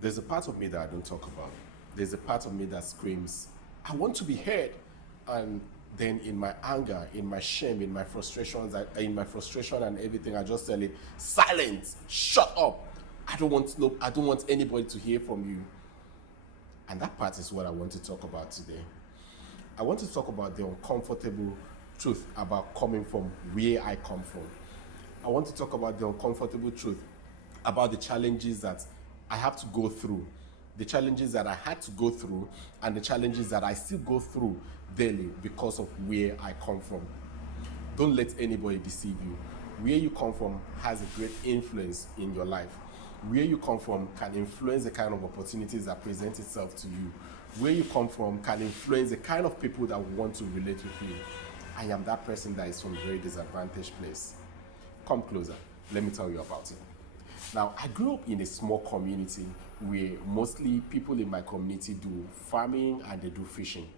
There's a part of me that I don't talk about. There's a part of me that screams, I want to be heard. And then in my anger, in my shame, in my frustrations, in my frustration and everything, I just tell it, silence, shut up. I don't want anybody to hear from you. And that part is what I want to talk about today. I want to talk about the uncomfortable truth about coming from where I come from. I want to talk about the uncomfortable truth about the challenges that I have to go through, the challenges that I had to go through, and the challenges that I still go through daily because of where I come from. Don't let anybody deceive you. Where you come from has a great influence in your life. Where you come from can influence the kind of opportunities that present itself to you. Where you come from can influence the kind of people that want to relate with you. I am that person that is from a very disadvantaged place. Come closer. Let me tell you about it. Now, I grew up in a small community where mostly people in my community do farming and they do fishing.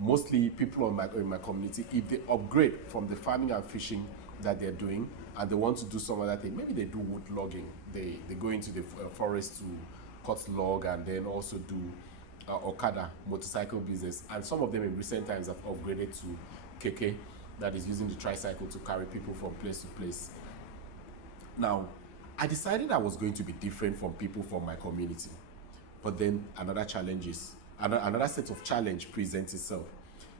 Mostly people in my community, if they upgrade from the farming and fishing that they're doing and they want to do some other thing, maybe they do wood logging. They go into the forest to cut log and then also do Okada, motorcycle business. And some of them in recent times have upgraded to keke, that is using the tricycle to carry people from place to place. Now, I decided I was going to be different from people from my community. But then another set of challenge presents itself.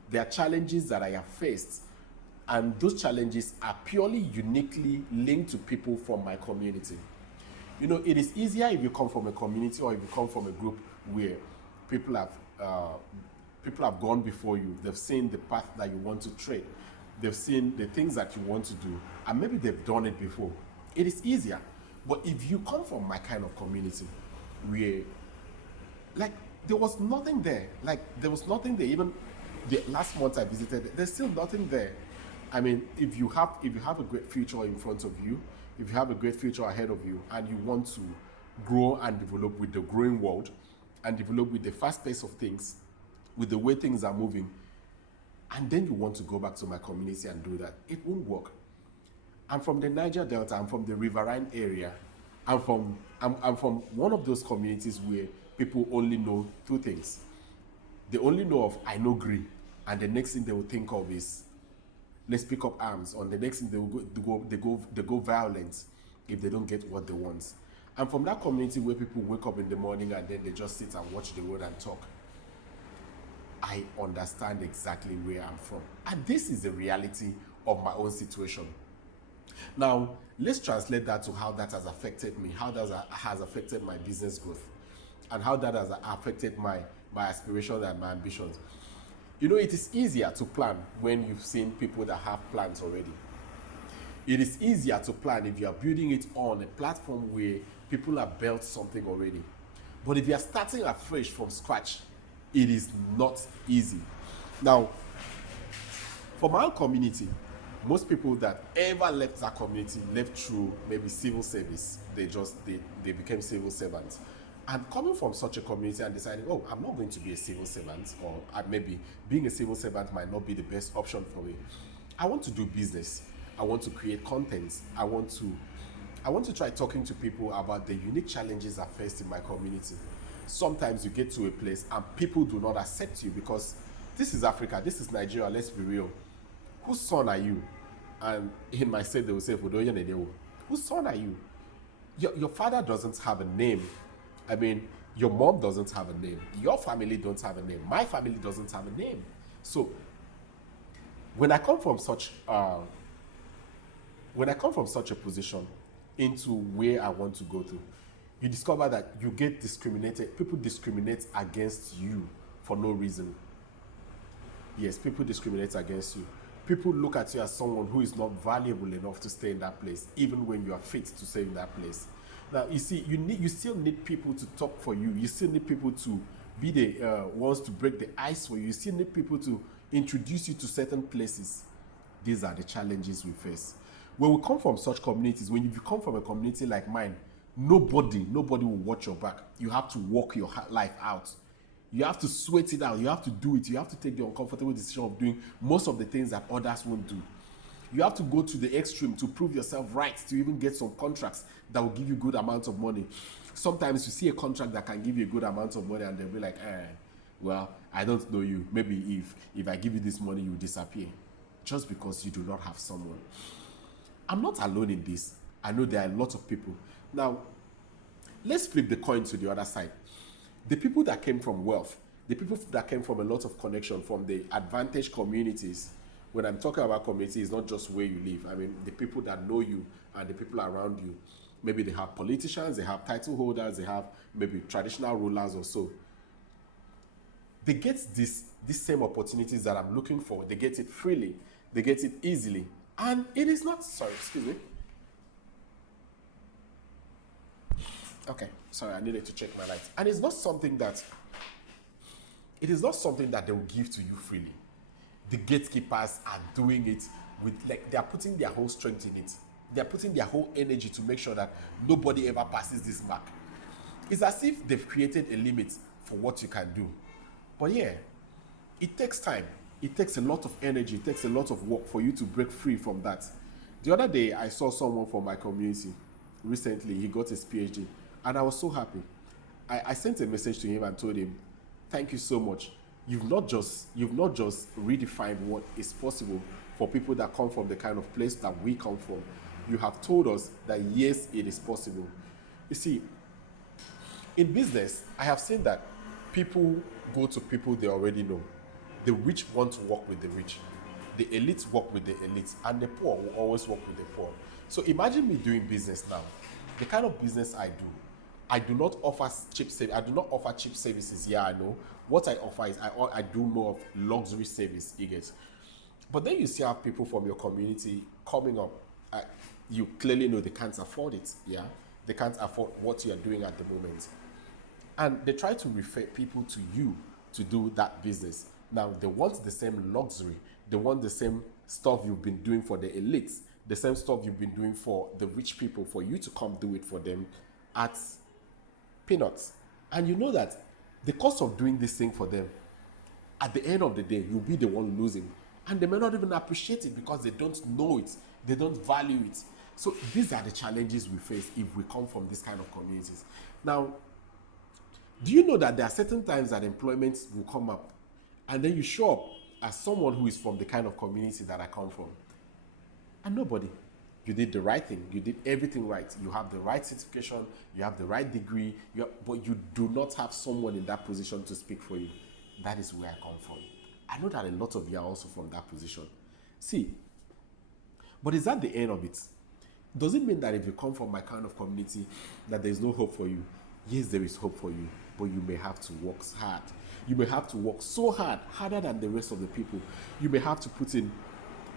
There are challenges that I have faced, and those challenges are purely uniquely linked to people from my community. You know, it is easier if you come from a community or if you come from a group where people have people have gone before you. They've seen the path that you want to tread. They've seen the things that you want to do, and maybe they've done it before. It is easier. But if you come from my kind of community, where, like, there was nothing there. Like, there was nothing there. Even the last month I visited, there's still nothing there. I mean, if you have a great future in front of you, if you have a great future ahead of you, and you want to grow and develop with the growing world, and develop with the fast pace of things, with the way things are moving, and then you want to go back to my community and do that, it won't work. I'm from the Niger Delta. I'm from the riverine area. I'm from one of those communities where people only know two things. They only know of I know Gree, and the next thing they will think of is let's pick up arms. On the next thing they go violent if they don't get what they want. I'm from that community where people wake up in the morning and then they just sit and watch the road and talk. I understand exactly where I'm from, and this is the reality of my own situation. Now, let's translate that to how that has affected me, how that has affected my business growth, and how that has affected my aspirations and my ambitions. You know, it is easier to plan when you've seen people that have plans already. It is easier to plan if you are building it on a platform where people have built something already. But if you are starting afresh from scratch, it is not easy. Now, for my own community, most people that ever left that community left through maybe civil service. They became civil servants. And coming from such a community and deciding, oh, I'm not going to be a civil servant, or maybe being a civil servant might not be the best option for me. I want to do business. I want to create content. I want to try talking to people about the unique challenges I faced in my community. Sometimes you get to a place and people do not accept you because this is Africa, this is Nigeria, let's be real. Whose son are you? And in my state, they will say, whose son are you? Your father doesn't have a name. I mean, your mom doesn't have a name. Your family don't have a name. My family doesn't have a name. So when I come from such a position into where I want to go to, you discover that you get discriminated. People discriminate against you for no reason. Yes, people discriminate against you. People look at you as someone who is not valuable enough to stay in that place, even when you are fit to stay in that place. Now, you see, you still need people to talk for you. You still need people to be the ones to break the ice for you. You still need people to introduce you to certain places. These are the challenges we face. When we come from such communities, when you come from a community like mine, nobody will watch your back. You have to work your life out. You have to sweat it out. You have to do it. You have to take the uncomfortable decision of doing most of the things that others won't do. You have to go to the extreme to prove yourself right to even get some contracts that will give you good amounts of money. Sometimes you see a contract that can give you a good amount of money and they'll be like, well, I don't know you. Maybe if I give you this money, you disappear. Just because you do not have someone. I'm not alone in this. I know there are a lot of people. Now, let's flip the coin to the other side. The people that came from wealth, the people that came from a lot of connection from the advantaged communities. When I'm talking about community, it's not just where you live. I mean, the people that know you and the people around you. Maybe they have politicians, they have title holders, they have maybe traditional rulers or so. They get these same opportunities that I'm looking for. They get it freely. They get it easily. And it is not, sorry, excuse me. Okay, sorry, I needed to check my lights. And it's not something that, it is not something that they will give to you freely. The gatekeepers are doing it with, like, they are putting their whole strength in it. They are putting their whole energy to make sure that nobody ever passes this mark. It's as if they've created a limit for what you can do. But yeah, it takes time. It takes a lot of energy. It takes a lot of work for you to break free from that. The other day, I saw someone from my community. Recently, he got his PhD. And I was so happy. I sent a message to him and told him, thank you so much. You've not just redefined what is possible for people that come from the kind of place that we come from. You have told us that yes, it is possible. You see, in business, I have seen that people go to people they already know. The rich want to work with the rich. The elites work with the elites, and the poor will always work with the poor. So imagine me doing business now. The kind of business I do not offer cheap service. I do not offer cheap services. Yeah, I know. What I offer is I do more of luxury service, you get. But then you see how people from your community coming up. You clearly know they can't afford it. Yeah, they can't afford what you are doing at the moment, and they try to refer people to you to do that business. Now they want the same luxury. They want the same stuff you've been doing for the elites, the same stuff you've been doing for the rich people, for you to come do it for them at peanuts. And you know that the cost of doing this thing for them, at the end of the day, you'll be the one losing. And they may not even appreciate it because they don't know it. They don't value it. So these are the challenges we face if we come from this kind of communities. Now, do you know that there are certain times that employment will come up and then you show up as someone who is from the kind of community that I come from? And nobody. You did the right thing. You did everything right. You have the right certification. You have the right degree. But you do not have someone in that position to speak for you. That is where I come from. I know that a lot of you are also from that position. See, but is that the end of it? Does it mean that if you come from my kind of community, that there is no hope for you? Yes, there is hope for you, but you may have to work hard. You may have to work so hard, harder than the rest of the people. You may have to put in,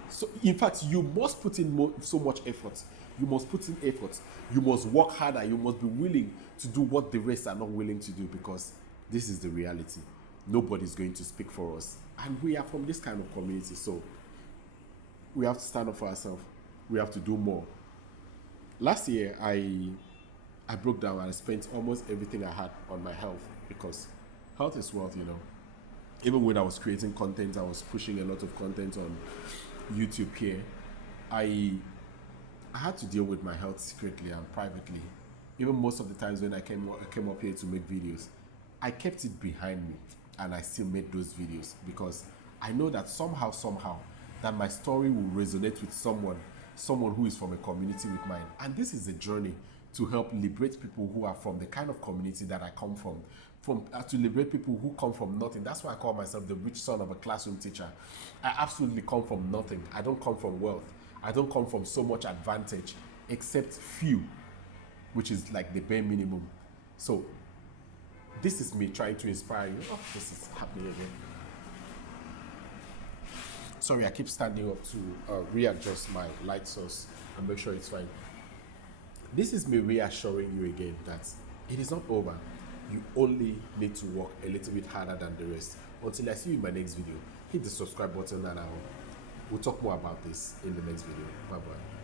so in fact, you must put in so much effort. You must put in effort. You must work harder. You must be willing to do what the rest are not willing to do, because this is the reality. Nobody's going to speak for us. And we are from this kind of community, so we have to stand up for ourselves. We have to do more. Last year, I broke down and I spent almost everything I had on my health, because health is wealth, you know. Even when I was creating content, I was pushing a lot of content on YouTube here. I had to deal with my health secretly and privately. Even most of the times when I came up here to make videos, I kept it behind me and I still made those videos, because I know that somehow, that my story will resonate with someone who is from a community with mine. And this is a journey to help liberate people who are from the kind of community that I come from to liberate people who come from nothing. That's why I call myself the rich son of a classroom teacher. I absolutely come from nothing. I don't come from wealth. I don't come from so much advantage, except few, which is like the bare minimum. So this is me trying to inspire you. Oh, this is happening again. Sorry, I keep standing up to readjust my light source and make sure it's fine. This is me reassuring you again that it is not over. You only need to work a little bit harder than the rest. Until I see you in my next video, hit the subscribe button and we'll talk more about this in the next video. Bye-bye.